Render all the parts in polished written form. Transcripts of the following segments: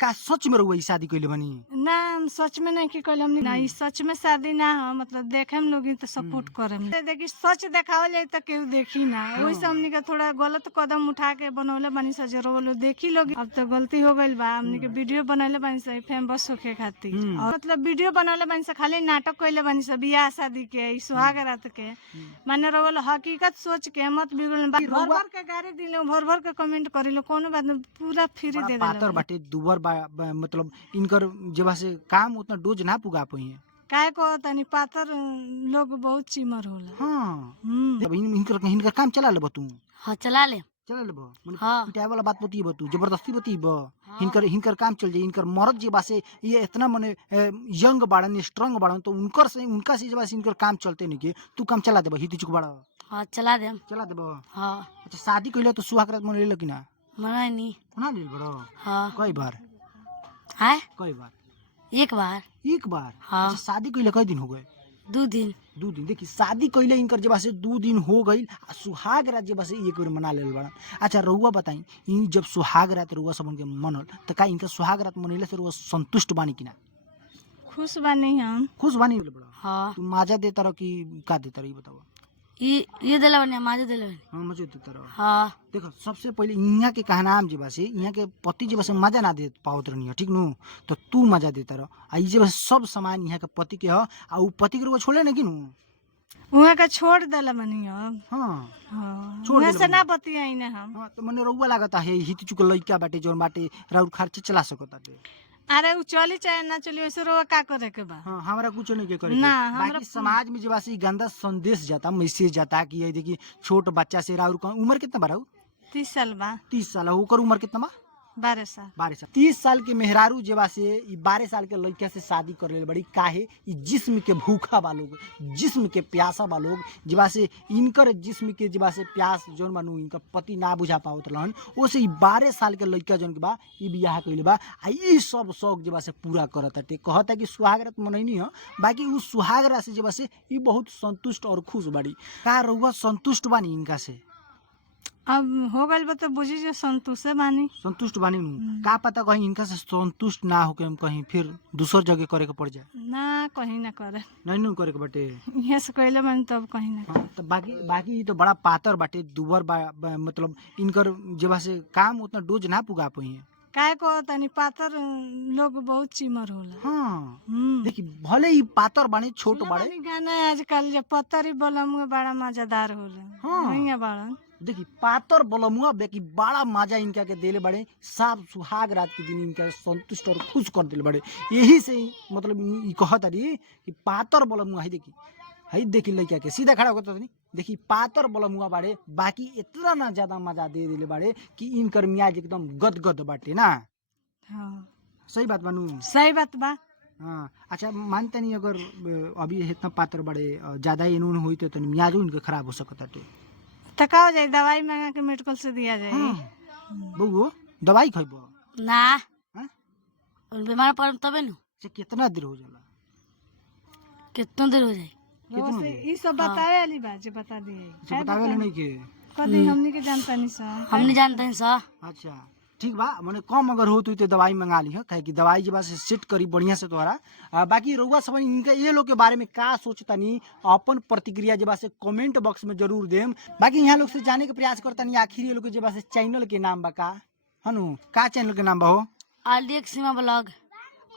का सच में रहुआ शादी कइले बनी? ना हम सच में नहीं कि कहले हमनी ना, ई सच में शादी ना हो, मतलब देखे हम लोग तो सपोर्ट करे देखी सच देखावल जाए तो केहू देखी ना, वही से हमनी के थोड़ा गलत कदम उठा के बनौले बानी सा, जरूर लोग देखी लोग। अब तो गलती हो गइल बा, हमनी के वीडियो बनौले बानी सा फेमस होखे खातिर, और मतलब वीडियो बनौले बानी सा, खाली नाटक कइले बानी सा बियाह शादी के, ई सुहाग रात के, माने रउल हकीकत सोच के मत बिगड़न। भर भर के गाड़ी दिलो, भर भर के कमेंट करिलो, कोनो बात नहीं, पूरा फ्री दे देले। पातर बाटे दुबर मतलब इनकर जेबा से काम उतना डोज ना पुगा पई है। काय को तनी पातर लोग बहुत चिमर होला। हां अब इनकर काम चला लेबो तू? हां चला लेबो। हां पिटाए वाला बात बतीबो तू, जबरदस्ती बतीबो। इनकर काम चल जाई। इनकर मर्द जेबा से ये इतना माने यंग बाड़न, स्ट्रांग बाड़न, तो उनका से जेबा से इनकर काम चलते नहीं के तू काम चला देबो? हिती चुक बाड़ा? हां चला देबो। हां अच्छा शादी कइले तो सुहाग रात मनैले कि ना? मनाई लेल बड़ो? हां कई बार है? कई बार? एक बार। हाँ। अच्छा शादी कइले कई दिन हो गए? 2 दिन। देखी शादी कइले इनकर जेबा से 2 दिन हो गइल, सुहाग रात जेबा से एक बार मना लेल बड़ा। अच्छा रउआ बताई, इन जब सुहाग रात रउआ सबन के मनल त का इनका सुहाग रात मनैले से रउआ संतुष्ट बानी कि ना? खुश बानी हम। खुश बानी बड़ा? हां तू माजा देता रह कि का देता रह, ई बताओ। ये देला बने, माजे देला बने। हां मजे देता रह। हां देखो सबसे पहले इहाँ के कहनाम जेबा से इहाँ के पति जेबा से मजा ना दे पावत रहनी, ठीक नु? तो तू मजा देता रह। आ ई जेबा सब सामान इहाँ के पति के ह, आ उ पति के रउआ छोड़े नहीं कि नु? उहाँ का छोड़ देला बनी अब। हां छोड़ देला से ना बतियाई ना हम। हां तो मने रउआ लागता है हित चुक लइका बाटे जोन बाटे राउर खर्च चला सकताटे। अरे उ चली चाहे ना चली, वैसे रउआ का करे के बा? हां हमरा कुछ नहीं के करे ना, बाकी समाज में जेबा से गंदा संदेश जाता, मैसेज जाता कि ये देखी छोट बच्चा से राउर उम्र कितना बा? 30 साल बा। 30 साल ओकर उम्र कितना बा? 12 साल। 30 साल के मेहरारू जेबा से ई 12 साल के लड़का से शादी कर ले बड़ी। काहे? ई जिस्म के भूखा बा लोग, जिस्म के प्यासा बा लोग, जेबा से इनकर जिस्म के जेबा से प्यास जोन बानू इनका पति ना बुझा पावत रहन, ओसे ई 12 साल के लड़का जोन के बा ई बियाह कइले बा। आ ई सब शौक जेबा से पूरा करताटे, कहता कि सुहाग रात मनैनी ह, बाकी उ सुहाग रात से जेबा से ई बहुत संतुष्ट और खुश बाड़ी। का रउआ संतुष्ट बानी इनका से? अब हो गइल बा तो बुझी जो संतुष्ट बानी। संतुष्ट बानी नु? का पता कहीं इनका से संतुष्ट ना होके हम कहीं फिर दूसर जगह करे के पड़ जाए? ना कहीं ना करे, नहीं नु करे के बाटे। यहाँ से कइले बानी तब कहीं ना। हाँ, तो बाकी तो बड़ा पातर बाटे दुबर मतलब इनकर जेबा से काम उतना डोज ना पुगा पई है। काय को तनी पातर लोग बहुत चिमर होला। हां देखी भले ही पातर बानी, छोट बाड़े, गाना आजकल जब पत्थरी बलम बड़ा मजेदार होला। हां बाड़न देखी पातर बलमुआ बेकी बड़ा मजा इनका के देले बड़े। साफ सुहाग रात के दिन इनका संतुष्ट और खुश कर देले बड़े। यही से मतलब ई कहत रही कि पातर बलमुआ है। देखी लइका के सीधा खड़ा होता नहीं, देखी पातर बलमुआ बाड़े, बाकी इतना ना ज्यादा मजा दे देले बाड़े कि इनकर मियाज एकदम गदगद बाटे ना। हां सही बात बानू? सही बात बा। हाँ अच्छा मानते नहीं अगर अभी इतना पातर बड़े ज्यादा इनून हुई तो मियाजो इनके खराब हो सकता है। तका हो जाए, दवाई मंगा के मेडिकल से दिया जाए। बउओ दवाई खइबो ना? और बीमार पड़म तबे नु। से कितना देर हो जाला? कितना देर हो जाए? ई सब बतावे वाली बात जे बता दिए। से बतावे वाला नहीं के कदी हमनी के जानता नहीं सा। हमनी जानते हैं सा। अच्छा ठीक बा, माने कम अगर हो तो दवाई मंगा ली है, काहे कि दवाई जेबा से सेट करी बढ़िया से तोहरा। बाकी रउआ सब इनका ये लोग के बारे में का सोचतानी अपन प्रतिक्रिया जेबा से कमेंट बॉक्स में जरूर देम। बाकी यहाँ लोग से जाने के प्रयास करतानी आखिर ये लोग के जेबा से चैनल के नाम बा का हनु? का चैनल के नाम बा हो? RDX सीमा ब्लॉग।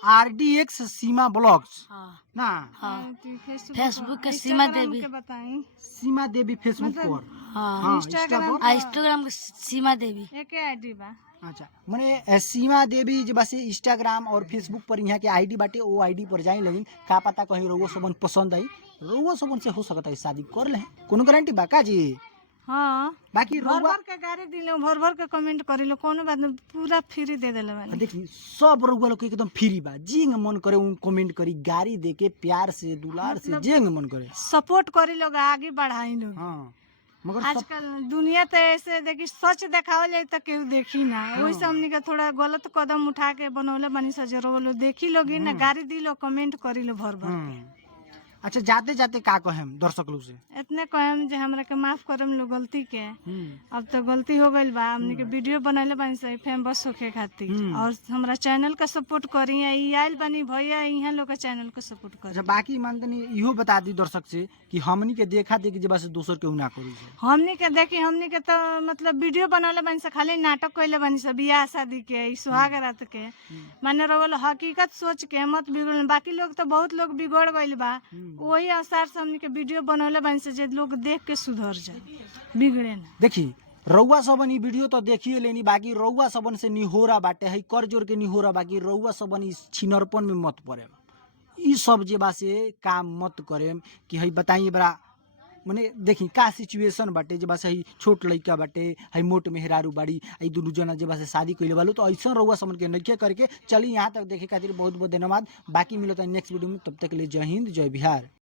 RDX सीमा ब्लॉग्स ना? फेसबुक के सीमा देवी बताई। सीमा देवी फेसबुक पर। हां इंस्टाग्राम के सीमा देवी एक आईडी बा। अच्छा मने सीमा देवी जब से इंस्टाग्राम और फेसबुक पर यहाँ के आईडी बाटे, वो आईडी पर जाए। लेकिन का पता कहीं रउआ सबन पसंद आई, रउआ सबन से हो सकता है शादी कर ले, कोनो गारंटी बा का जी? हां बाकी भर भर के गाड़ी दिलो, भर भर के कमेंट करिलो, कोनो बात नहीं, पूरा फ्री दे देले बानी। देखी सब रउआ लोग एकदम फ्री बा, जिंग मन करे उन कमेंट करी, गाड़ी देके प्यार से दुलार से जिंग मन करे सपोर्ट करी लोग, आगे बढ़ाई लोग। हां मगर आजकल दुनिया तो ऐसे देखी सच देखावल जाए तो केहू देखी ना, वही से हमनी के थोड़ा गलत कदम उठा के बनौले बानी सा, जरूर लोग देखी लोगी ना, गाड़ी दी लो, कमेंट करी लो भर भर। अच्छा जाते जाते का कहेम दर्शक लोग से? इतने कहम जे हमरा के माफ करम लोग गलती के। अब तो गलती हो गइल बा, हमनी के वीडियो बनैले बानी सही फेमस होखे खातिर, और हमरा चैनल का सपोर्ट करी। ई आइल बानी भैया इहाँ लोग के चैनल के सपोर्ट करी। अच्छा बाकी मानतनी इहो बता दी दर्शक से कि हमनी के देखा देखी जे बस दोसर केहू ना करी से। हमनी के देखी हमनी के तो मतलब वीडियो बनौले बानी से, खाली नाटक कइले बानी से बियाह शादी के, ई सुहाग रात के। माने रउल हकीकत सोच के मत बिगड़। बाकी लोग तो बहुत लोग बिगड़ गइल बा, वही आसार से हमनी के वीडियो बनौले बानी से जे लोग देख के सुधर जाए, बिगड़े ना। देखी रउआ सबन ई वीडियो तो देखिए लेनी, बाकी रउआ सबन से निहोरा बाटे है, कर जोर के निहोरा बाकी रउआ सबन इस छिनरपन में मत पड़े। ई सब जे बा से काम मत करे कि हई बताइए बड़ा मने देखी का सिचुएशन बाटे जे बस हई छोट लइका बाटे, हई मोट मेहरारू बाड़ी, हई दुनु जना जे बस शादी कइले बालू, तो ऐसा रउआ समन के नइखे करके चली। यहाँ तक देखे खातिर बहुत बहुत धन्यवाद। बाकी मिलता है नेक्स्ट वीडियो में, तब तक के लिए जय हिंद जय बिहार।